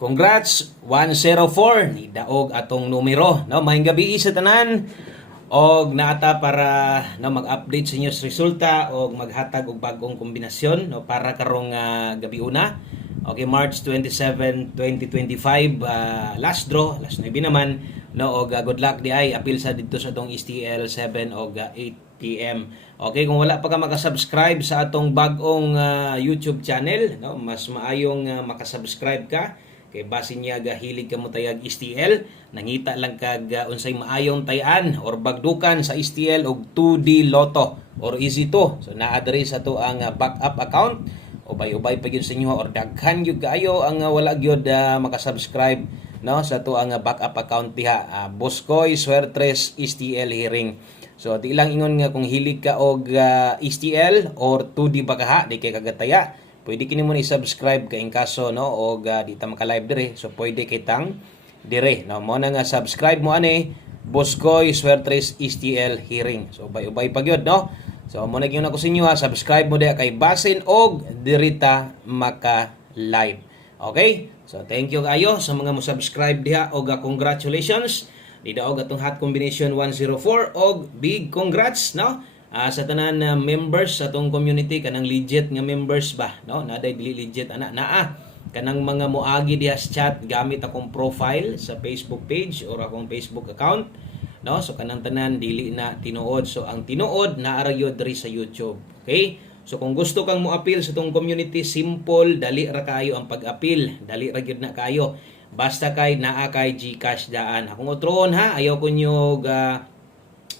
Congrats 104 ni daog atong numero, no? Maayong gabi sa tanan og naata para no mag-update sa inyo sa resulta og maghatag og bagong kombinasyon no para karong gabi una. Okay, March 27, 2025, last draw, last 9 naman no og good luck di ay apil sa dito sa atong STL 7 og 8 PM. Okay, kung wala pa ka makasubscribe sa atong bagong YouTube channel, no, mas maayong makasubscribe ka kay basin niya hilig ka mo tayag STL, nangita lang kag unsay maayong tayan or bagdukan sa STL og 2D Lotto or Easy 2. So naa diri sa to ang backup account. Ubay-ubay pa gyud sa inyo or daghan gyud kaayo ang wala gyud makasubscribe no sa to ang backup account diha. Boscoy Suertres STL Hearing. So di lang ingon nga kung hilig ka og STL or 2D bakaha di kay kagataya, pwede kini mo i-subscribe kay in kaso no og di ta maka-live dire. So pwede kitang dire no mo na nga subscribe mo ani Boscoy Suertres STL Hearing. So ubay-ubay pa gyud no. So mo na gyud ako sa inyo subscribe mo diha kay basin og dirita maka-live. Okay? So thank you kayo sa mga mo subscribe diha og congratulations. Didaog atong hot combination 104 og big congrats no sa tanan members sa atong community kanang legit nga members ba no naday dili legit ana naa kanang mga moagi diha sa chat gamit akong profile sa Facebook page or akong Facebook account no so kanang tanan dili na tinuod, so ang tinuod naa ra gyud diri sa YouTube. Okay, so kung gusto kang mo-appeal sa atong community, simple, dali ra kayo ang pag-appeal, dali ra gyud na kayo. Basta kay naa kay GCash daan. Akong utroon ha, ayaw ko niyo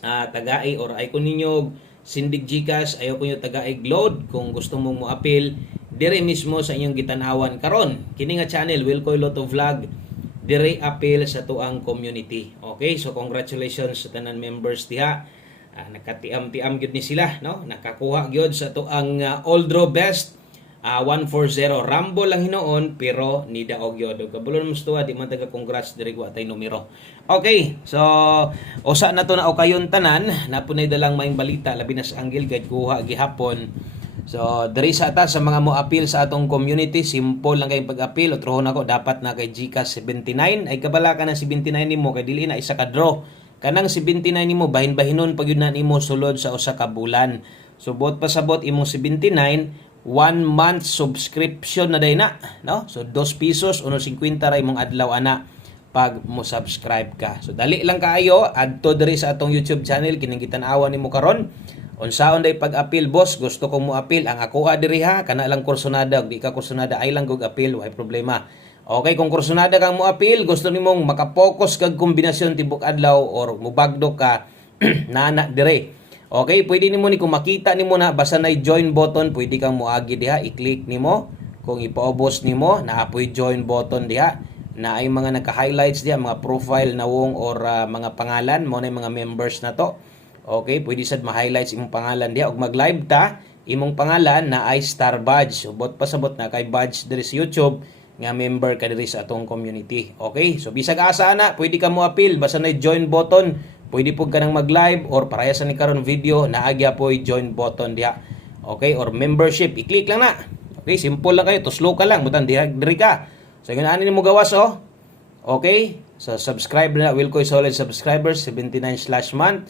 tagai or ay ko ninyo sindig GCash, ayaw ko niyo tagai load. Kung gusto mong mo-appeal dire mismo sa inyong gitanawan karon kini nga channel Wilcoy Lotto Vlog, dire appeal sa tuang community. Okay, so congratulations sa tanan members diha. Nakatiam-tiam gyud ni sila no, nakakuha gyud sa tuang all draw best 140. Rambo lang hinoon pero ni daog yun. Kabulon mo stuwa, di man taga congrats diri ko atay numero. Okay, so usa na to na o kayon tanan, napunay dalang maing balita labi na sa anggil kay kuha gihapon. So diri sa ta sa mga mo appeal sa atong community, simple lang kay pag-appeal. Utrohon ako dapat na kay GCash 79. Ay kabala ka ng 79 nimo kay dili na isa ka draw. Kanang 79 nimo bahin-bahinon pag yun na nimo sulod sa usa ka bulan. So bot pasabot imong 79 1 month subscription na day na no, so 2 pesos 1.50 ra imong adlaw ana pag mo subscribe ka. So dali lang kaayo adto diri sa atong YouTube channel kining gitan-awan nimo karon unsaon day pag-appeal. Boss, gusto kong mo appeal ang ako diri ha, kana lang kursonada, di ka kursonada ay lang gog appeal, way problema. Okay, kung kursonada kang mo appeal, gusto nimong maka-focus kag kombinasyon tibok adlaw or mubagdo ka nana dire. Okay, pwede nimo ni kung makita nimo na basta na join button, pwede kang moagi diha, i-click nimo. Kung ipaubos nimo, naapoy join button diha. Na ay mga naka-highlights diha, mga profile na wong or mga pangalan mo na mga members na to. Okay, pwede sad ma-highlights imong pangalan diha og mag-live ta, imong pangalan na ay star badge. So bot pasabot na kay badge diri sa YouTube nga member ka diri sa atong community. Okay, so bisag asa na, pwede ka mo appeal basta na join button. Pwede po ka nang mag-live or parehas ni karon video naagya po join button diha. Okay, or membership, i-click lang na. Okay, simple lang kayo, tuslo ka lang, butan diri ka. So yun ani mo gawas oh. Okay, so subscribe na Wilcoy solid subscribers 79/month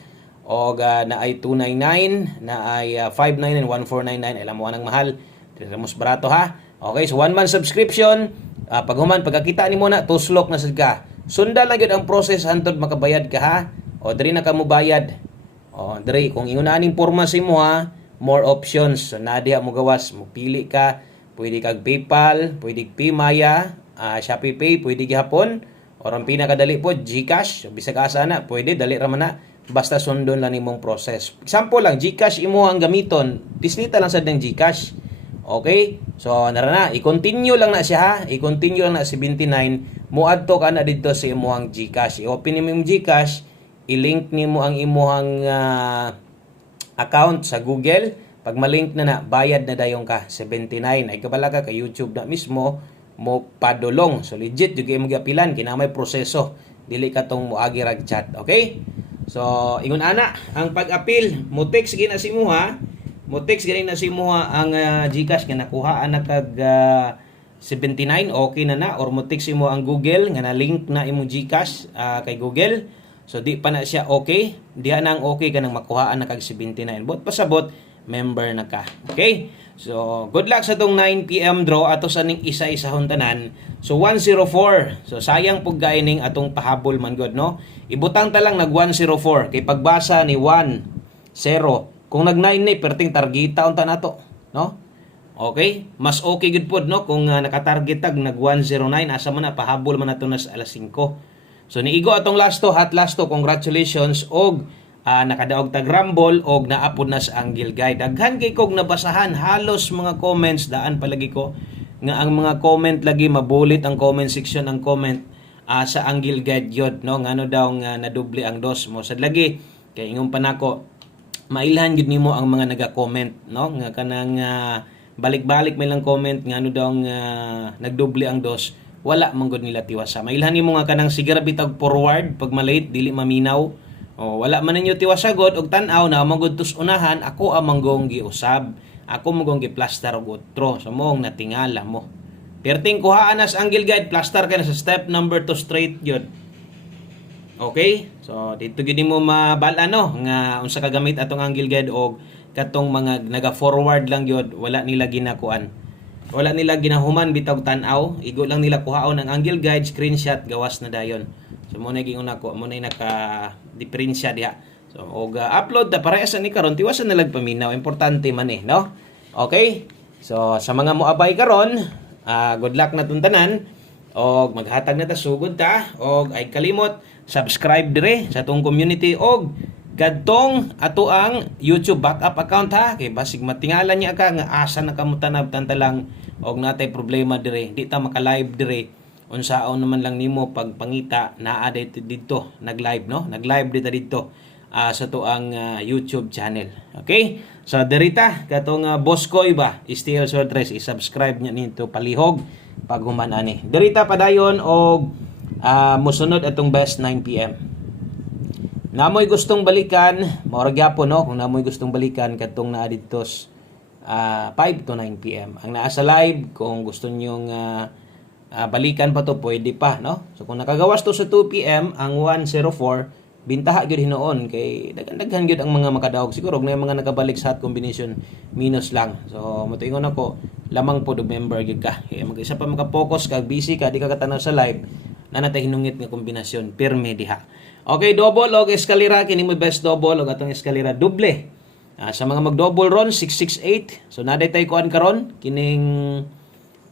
o na ay 299, na ay 599, 1499, alam mo anang mahal. Dili mo barato ha. Okay, so 1 month subscription, paghuman pagkakita nimo na tuslok na sad ka. Sundan lang gyud ang process hantod makabayad ka ha. O diri na ka mo bayad. O diri kung ingon aning porma si mo ha, more options. So na diha mo gawas, mo pili ka, pwede kag PayPal, pwede Paymaya, Shopee Pay, pwede gihapon or ang pinakadali po GCash. So bisag asa na, pwede dali ra man na basta sundon lang nimong process. Example lang, GCash imo ang gamiton, dislita lang sad ng GCash. Okay? So nara na, i-continue lang na siya ha. I-continue lang na 79, muadto ka na dito sa imong GCash. I-open nimo yung GCash, i-link nimo ang imuhang account sa Google. Pag malink na bayad na dayon ka 79. Ay kabala ka kay YouTube na mismo mo padulong. So legit yung kayo mag-apilan, kinamay proseso. Dili ka tong muagi rag chat. Okay? So ingon ana ang pag-appeal, mo text gina si mo ha. Mo text gani na si mo ang GCash nga nakuha ana kag 79 okay na or mo text mo ang Google nga na link na imo GCash kay Google. So di pa na siya okay, diha nang okay ka nang makuhaan na kag 79. But pasabot member na ka. Okay? So good luck sa tong 9 PM draw ato sa ning isa-isahon tanan. So 104. So sayang pug gaining atong pahabol man god no. Ibutang ta lang nag 104 kay pagbasa ni 1 0. Kung nag 9 ni perting targeta unta nato, no? Okay? Mas okay gud pod no kung nakatarget tag nag 109 asa man na pahabol man nato nas alas 5. So niigo atong last to, hot last to, congratulations og nakadaog tag rumble og naapod na sa Angle Guide. Daghan kay kog nabasahan halos mga comments daan palagi ko nga ang mga comment lagi mabulit ang comment section ang comment sa Angle Guide yod no ngano daw nga nadoble ang dos mo sad lagi kay ingon pa nako mailhan gid nimo ang mga naga-comment no nga kanang balik-balik may lang comment nga ano daw nagdoble ang dos wala man gud nila tiwasa mailhan nimo nga kanang sigara bitag forward pag malate dili maminaw o wala man ninyo tiwasa god og tan-aw na magud tus unahan ako amang gong giusab ako mo gong giplaster og utro so moong natingala mo perting kuhaan nas Angle Guide plaster ka na sa step number 2 straight yun. Okay? So dito gid mo mabala no nga unsa ka gamit atong Angle Guide og katong mga naga-forward lang yun, wala nila ginakuan. Wala nila ginahuman bitaw tan-aw, igo lang nila kuhaon ang Angle Guide, screenshot, gawas na dayon. So muna gingon nako, muna naka-diferensya diha. So og upload da parehas ni karon tiwasan na lag paminaw, importante man no? Okay? So sa mga moabay karon, good luck na tanan og maghatag na ta sugod ta og ay kalimot subscribe dire sa atong community og kadtong ato ang YouTube backup account ha kay basig matingala niya ka nga asa na kamo tanab tantalang og natay problema dire di ta maka-live dire unsaon naman lang nimo pagpangita naa dito nag-live no nag-live dito sa to ang YouTube channel. Okay? So derita katong Boss Koy ba Steel Sortres i-subscribe niya nito palihog pag human ani. Derita padayon og mosunod atong best 9 PM. Namoy gustong balikan, maura gyapon no, kung namoy gustong balikan katong naa didtos 5 to 9 PM. Ang naa sa live kung gusto niyo balikan pa to pwede pa no. So kung nakagawas to sa 2 PM ang 104 bintaha gyud hinoon kay daghan gyud ang mga makadaog siguro na yung mga nakabalik sa hot combination minus lang. So motuingon ako lamang pod og member gyud ka. Kay mag-isa pa maka-focus kag busy ka di ka katanaw sa live na natay hinungit nga kombinasyon pirme diha. Okay, double og eskalera kini mo best double og atong eskalera doble. Sa mga mag-double ron 668. So naday tay kuan karon kining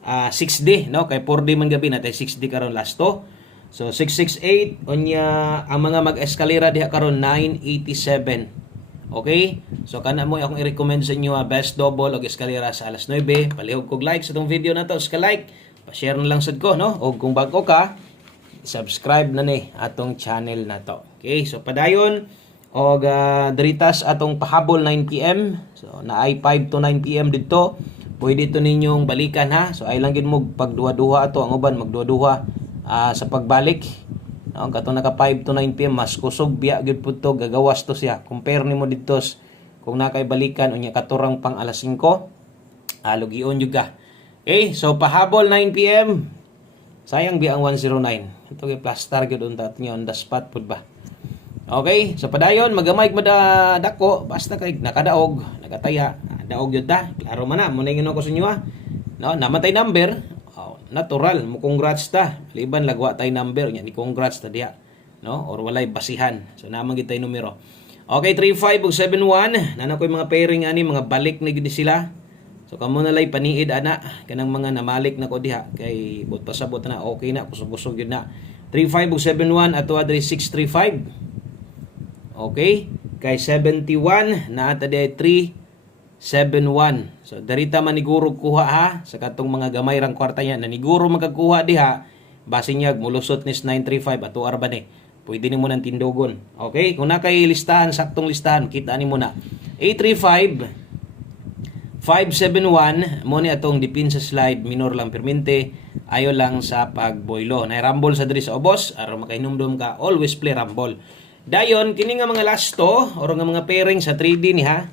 6D no kay 4D man gabi natay 6D karon last to. So 668 unya ang mga mag-eskalera diha karon 987. Okay? So kana mo akong i-recommend sa inyo best double og eskalera sa alas 9. Palihog kog like sa tong video na to, ska-like, pa-share na lang sad ko no. Og kung bago ka, subscribe na ni atong channel na to. Okay, so padayon og diritas atong pahabol 9 PM. So naay 5 to 9 PM didto. Pwede to ninyong balikan ha. So ay lang gid mo pagduha-duha ato ang uban magduha-duha sa pagbalik. Katong naka 5 to 9 PM mas kusog biya gyud pud to gagawas to siya. Compare nimo didto kung nakay balikan unya katurang pang alas 5. Lugion jud ka. Okay, so pahabol 9 PM. Sayang biya ang 109. Ito kay plaster gyud unta niya on the spot pud ba. Okay, so padayon magamay madako basta kay nakadaog, nagataya, daog gyud ta. Klaro man na mo ningon ko sa inyo ha. No, namatay number. Natural mo congrats ta. Liban lagwa tay number nya ni congrats ta diha. No, or walay basihan. So namang gitay numero. Okay, 35 ug 71. Nana koy mga pairing ani mga balik na gid sila. So kamo na lay paniid ana kanang mga namalik na ko diha kay bot pasabot na okay na kusog-kusog gyud na. 35 ug 71 ato adre 635. Okay? Kay 71 na ata di 371. So darita maniguro kuha ha sa katong mga gamay rang kwarta niya naniguro magkakuha diha base niya mulusot ni 935 ato arba ni. Pwede nimo nang tindogon. Okay? Kung nakay listahan saktong listahan kita nimo na. 835 571 mo ni atong dipin sa slide minor lang permente ayo lang sa pagboylo. Nay rumble sa diri sa ubos aron makahinumdum ka always play rumble. Dayon kini nga mga lasto or nga mga pairing sa 3D ni ha.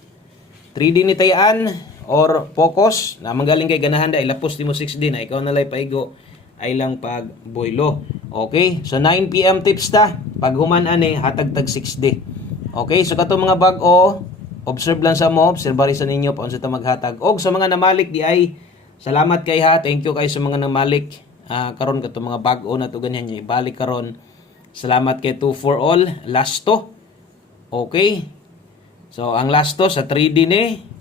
3D ni tayan or focus na manggaling kay ganahan da ilapos nimo 6D na ikaw na lay paigo ay lang pag boylo. Okay? So 9 PM tips ta. Pag human ani hatag tag 6D. Okay? So kato mga bag-o, observe lang sa mo, obserbari sa ninyo paano sa ta maghatag. Og sa mga namalik di ay salamat kay ha. Thank you kay sa mga namalik. Karon kato mga bag-o na to ganyan niya ibalik karon. Salamat kay 2 for all last to. Okay? So ang last to sa 3D ni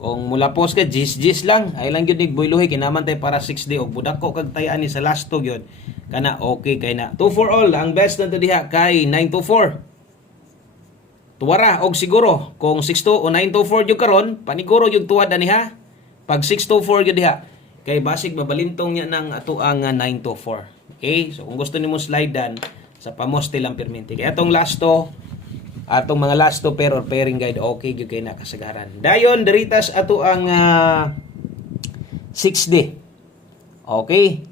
kung mula post ka gis lang ay lang gyud nig boylohi kinaman tay para 6D og budak ko kag tayaan ni sa last to gyud kana okay kay na 2 for all ang best nanto diha kay 924 tuwara og siguro kung 62 o 924 gyud karon paniguro gyud tuwad ani ha pag 624 gyud diha kay basig mabalintong nya nang ato ang 924 okay so kung gusto nimo slidean sa pamoste lang permente kay atong last to atong mga last to pair or pairing guide okay gyud kay nakasagaran dayon diritas ato ang 6D okay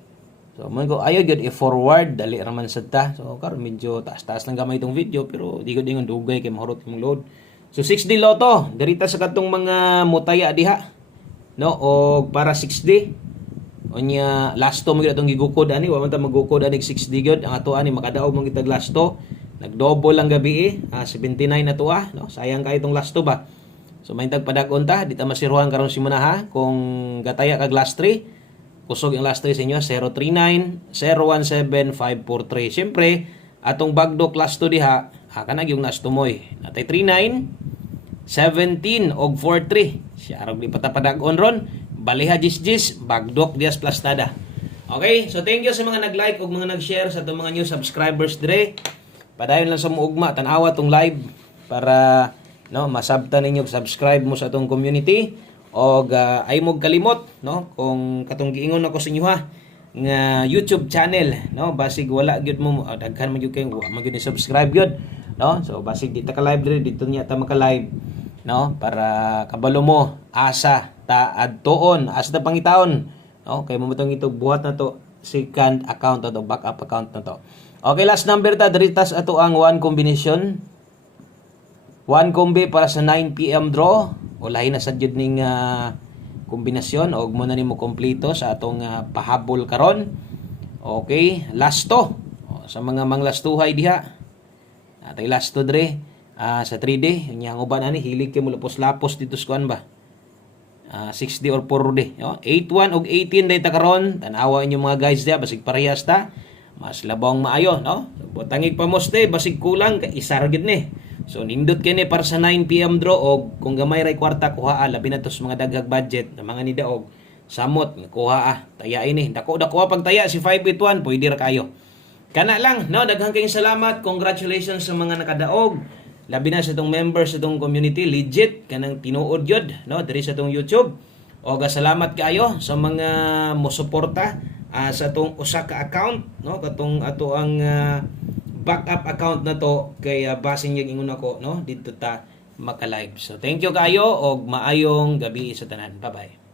so man ko ayo gyud i-forward dali ra man sad ta so karon medyo taas-taas lang gamay itong video pero di ko dingon dugay kay mahurot imong load so 6D loto diritas sa katong mga mutaya diha no og para 6D unya last to mo gyud atong gigukod ani wa man ta magukod ani 6D gyud ang ato ani makadaog mong gitag last to nagdouble lang gabi 79 na to no sayang kay itong last to ba so may tagpadagon ta di ta masiruhan karon si ha kung gataya kag last 3 kusog yung last 3 sa inyo 039 017543 syempre atong bagdok last to diha kanang yung last to moy natay 39 17 og 43 siya arog di patapadagon ron baliha jis bagdok dias plastada okay so thank you sa mga nag-like ug mga nag-share sa atong mga new subscribers dire padayon lang sa muugma tan-awa tong live para no masabtan ninyo subscribe mo sa atong community og ay mo kalimot no kung katong giingon ako sa inyo ha nga YouTube channel no basig wala gyud mo daghan man gyud kay wa man gyud subscribe gyud no so basig di ta ka live dire dito niya ta maka live no para kabalo mo asa ta adtoon asa ta pangitaon no kay mo itong buhat na to second account na to backup account na to. Okay, last number ta diritas ato ang 1 combination. 1 kombi para sa 9 PM draw. O lahi na sad jud ning kombinasyon og mo na nimo kompleto sa atong pahabol karon. Okay, last to. Sa mga manglastuhay diha. Atay last to dire sa 3D. Nya ang uban ani hilig kay mo lapos dito sa kuan ba. 6D or 4D. 81 og 18 day ta karon. Tan-awa inyo mga guys diha basig parehas ta. Mas labong maayo no butangig pamoste basig kulang kay isa ra gid ni so nindot kini para sa 9 PM draw og kung gamay ray kwarta kuha labi na to sa mga daghang budget na mga nidaog samot kuha taya ini dako pag taya si 581 pwede ra kayo kana lang no daghang kayong salamat congratulations sa mga nakadaog labi na sa tong members sa tong community legit kanang tinuod yod no diri sa tong YouTube og salamat kaayo sa mga mosuporta sa atong usa ka account no katong ato ang backup account na to kay basin yung ingon ako no dito ta maka live so thank you kayo og maayong gabi sa tanan bye bye.